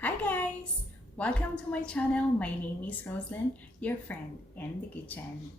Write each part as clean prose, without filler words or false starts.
Hi guys! Welcome to my channel. My name is Roselyn, your friend in the kitchen.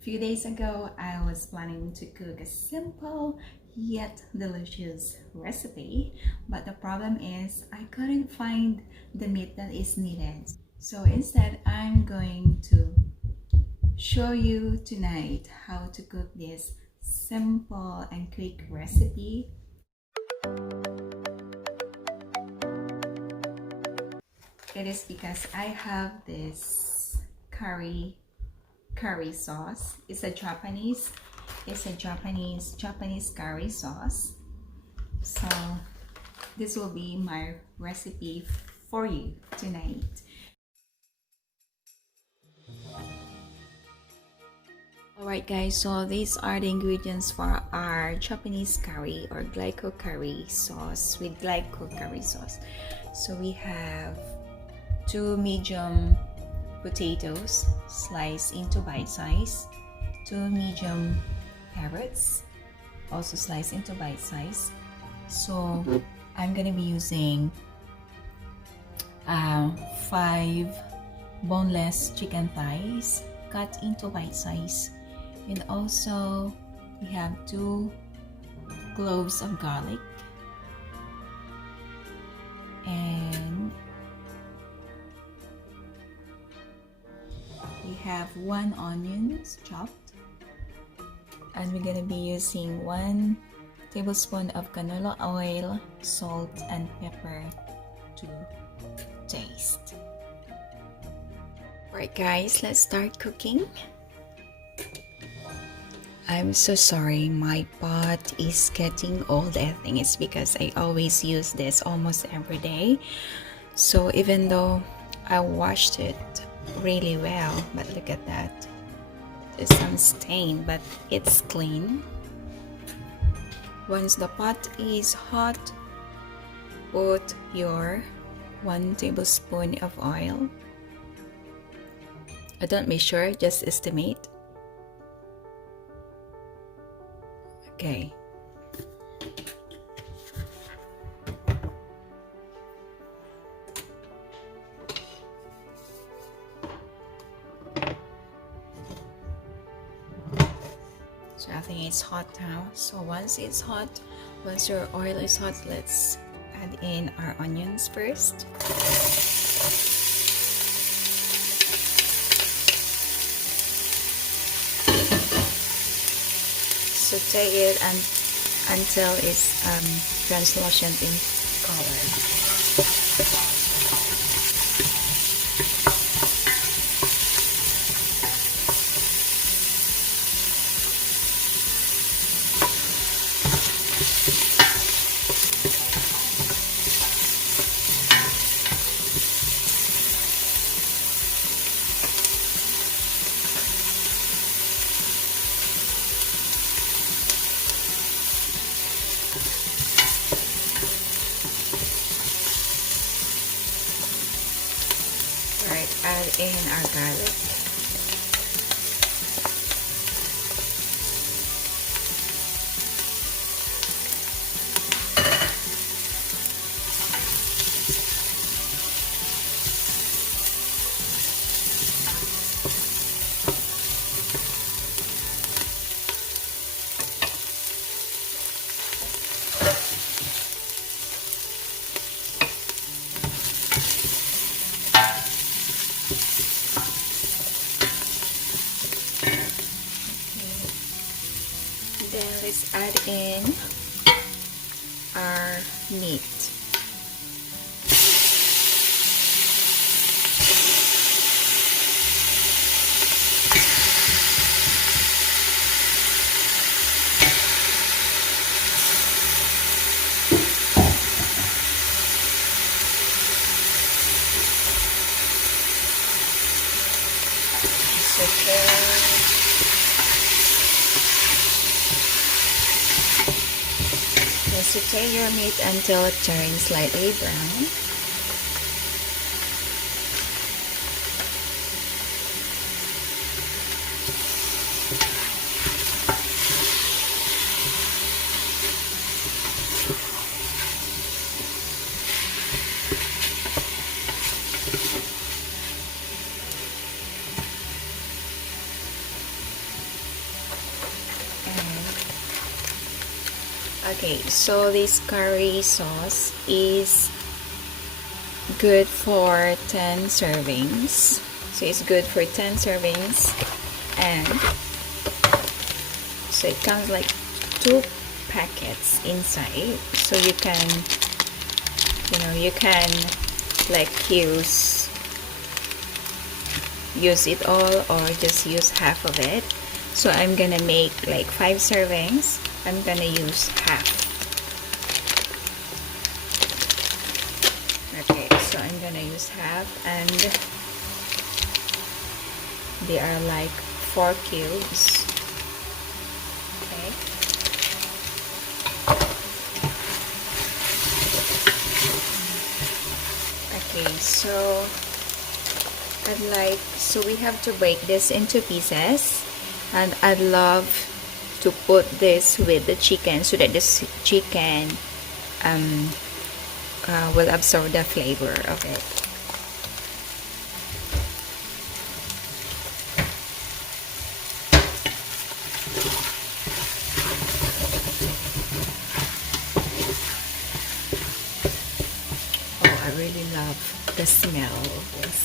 A few days ago, I was planning to cook a simple yet delicious recipe, but the problem is I couldn't find the meat that is needed. So instead, I'm going to show you tonight how to cook this simple and quick recipe. It is because I have this curry sauce. It's a Japanese curry sauce. So this will be my recipe for you tonight. Alright guys, so these are the ingredients for our Japanese curry or glyco curry sauce with glyco curry sauce. So we have 2 medium potatoes sliced into bite size, 2 medium carrots also sliced into bite size. So I'm gonna be using 5 boneless chicken thighs cut into bite size, and also we have 2 cloves of garlic and we have 1 onion chopped, and we're gonna be using 1 tablespoon of canola oil, salt and pepper to taste. Alright guys, let's start cooking. I'm so sorry, my pot is getting old. I think it's because I always use this almost every day. So even though I washed it really well, but look at that, there's some stain, but it's clean. Once the pot is hot, put your 1 tablespoon of oil. Don't measure, just estimate. Okay. So I think it's hot now. So once it's hot, once your oil is hot, let's add in our onions first. Saute it until it's translucent in color. Alright, add in our garlic. Then let's add in our meat. Saute your meat until it turns slightly brown. Okay, so this curry sauce is good for 10 servings. So it's good for 10 servings, and so it comes like 2 packets inside. So you can, you can like use it all or just use half of it. So I'm gonna make like 5 servings. I'm gonna use half. Okay, so I'm gonna use half, and they are like 4 cubes. Okay. Okay, so we have to break this into pieces, and I'd love to put this with the chicken so that this chicken will absorb the flavor of it. Oh, I really love the smell of this.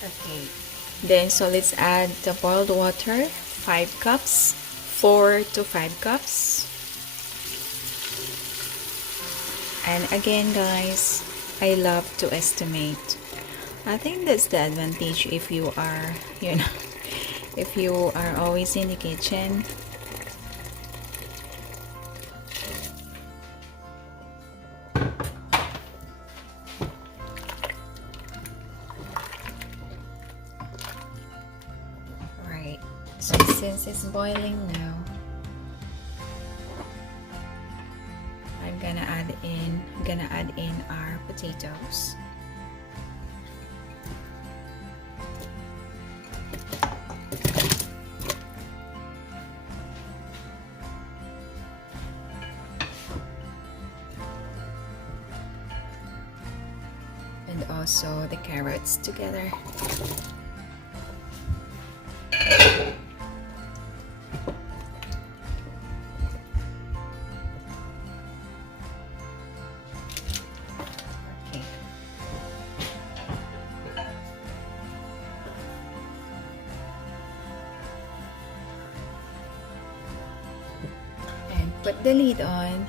Okay, then so let's add the boiled water, 5 cups, 4 to 5 cups. And again guys, I love to estimate. I think that's the advantage if you are, if you are always in the kitchen. So since it's boiling now, I'm gonna add in our potatoes. And also the carrots together. Put the lid on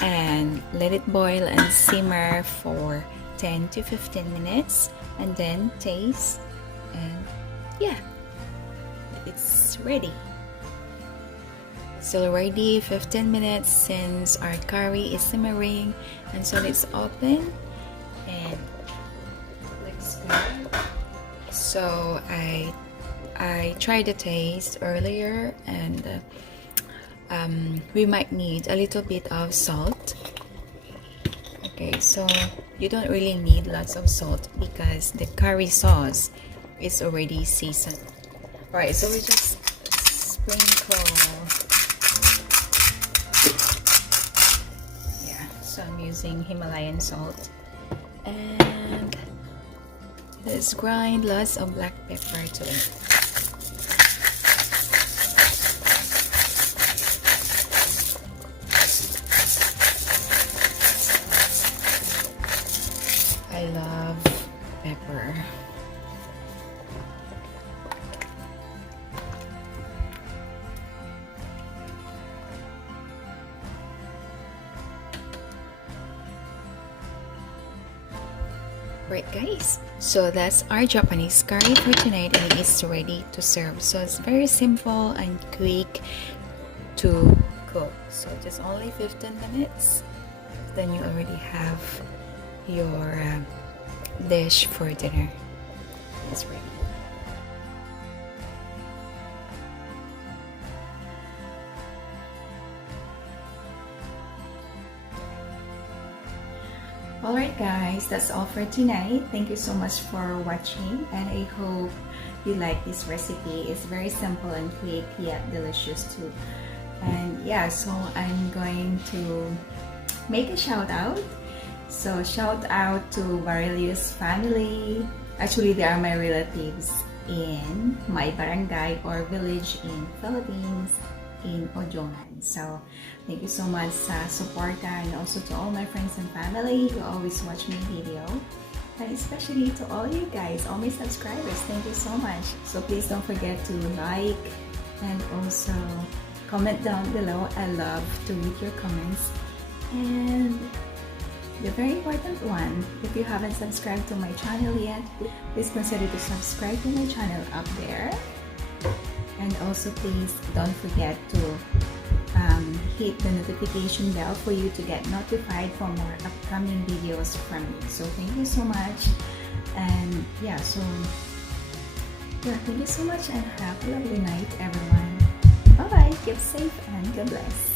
and let it boil and simmer for 10 to 15 minutes, and then taste, and yeah, it's ready. It's already 15 minutes since our curry is simmering, and so let's open and let's go. So I tried the taste earlier, and we might need a little bit of salt. Okay, so you don't really need lots of salt because the curry sauce is already seasoned. Alright, so we just sprinkle. Yeah, so I'm using Himalayan salt. And let's grind lots of black pepper to it. I love pepper. Right guys, so that's our Japanese curry for tonight, and it is ready to serve. So it's very simple and quick to cook. So just only 15 minutes, then you already have your dish for dinner. It's ready. Alright guys, that's all for tonight. Thank you so much for watching, and I hope you like this recipe. It's very simple and quick yet delicious too. And yeah, so I'm going to make a shout out. So shout out to Barilius family. Actually, they are my relatives in my barangay or village in Philippines, in Ojongan. So thank you so much sa suporta, and also to all my friends and family who always watch my video, and especially to all you guys, all my subscribers. Thank you so much. So please don't forget to like and also comment down below. I love to read your comments. And the very important one, if you haven't subscribed to my channel yet, please consider to subscribe to my channel up there. And also please don't forget to hit the notification bell for you to get notified for more upcoming videos from me. So thank you so much. And yeah, so yeah, thank you so much, and have a lovely night everyone. Bye bye, keep safe and God bless.